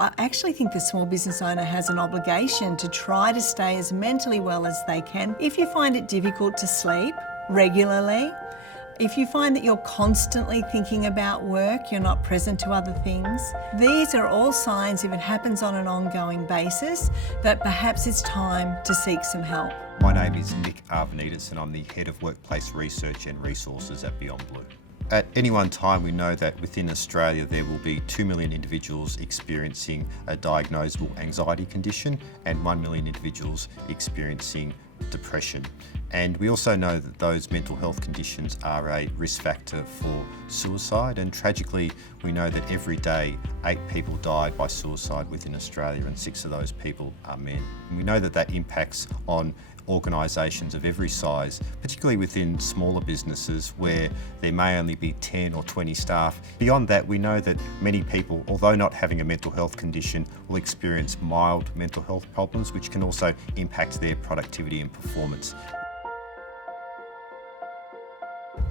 I actually think the small business owner has an obligation to try to stay as mentally well as they can. If you find it difficult to sleep regularly, if you find that you're constantly thinking about work, you're not present to other things, these are all signs, if it happens on an ongoing basis, that perhaps it's time to seek some help. My name is Arvanitis and I'm the Head of Workplace Research and Resources at Beyond Blue. At any one time, we know that within Australia there will be 2 million individuals experiencing a diagnosable anxiety condition and 1 million individuals experiencing depression. And we also know that those mental health conditions are a risk factor for suicide, and tragically we know that every day 8 people die by suicide within Australia and 6 of those people are men. And we know that that impacts on organisations of every size, particularly within smaller businesses where there may only be 10 or 20 staff. Beyond that, we know that many people, although not having a mental health condition, will experience mild mental health problems, which can also impact their productivity and performance.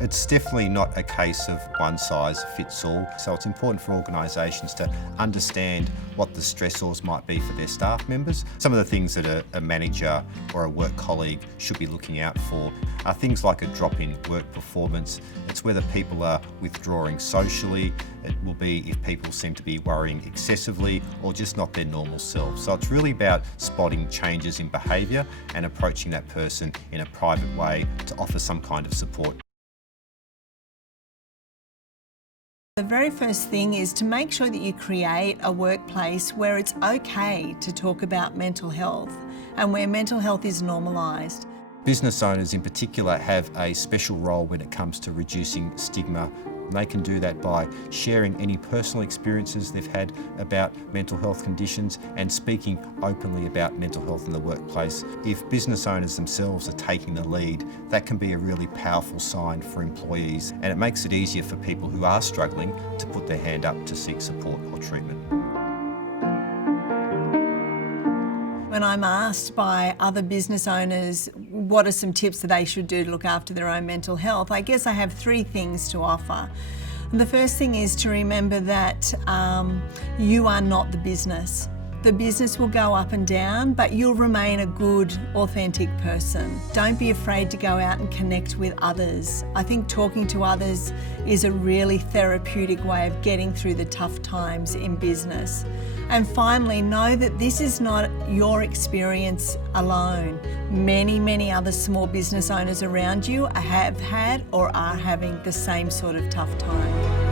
It's definitely not a case of one size fits all, so it's important for organisations to understand what the stressors might be for their staff members. Some of the things that a manager or a work colleague should be looking out for are things like a drop in work performance. It's whether people are withdrawing socially. It will be if people seem to be worrying excessively or just not their normal selves. So it's really about spotting changes in behaviour and approaching that person in a private way to offer some kind of support. The very first thing is to make sure that you create a workplace where it's okay to talk about mental health and where mental health is normalised. Business owners in particular have a special role when it comes to reducing stigma. And they can do that by sharing any personal experiences they've had about mental health conditions and speaking openly about mental health in the workplace. If business owners themselves are taking the lead, that can be a really powerful sign for employees, and it makes it easier for people who are struggling to put their hand up to seek support or treatment. When I'm asked by other business owners what are some tips that they should do to look after their own mental health, I guess I have 3 things to offer. And the first thing is to remember that you are not the business. The business will go up and down, but you'll remain a good, authentic person. Don't be afraid to go out and connect with others. I think talking to others is a really therapeutic way of getting through the tough times in business. And finally, know that this is not your experience alone. Many, many other small business owners around you have had or are having the same sort of tough time.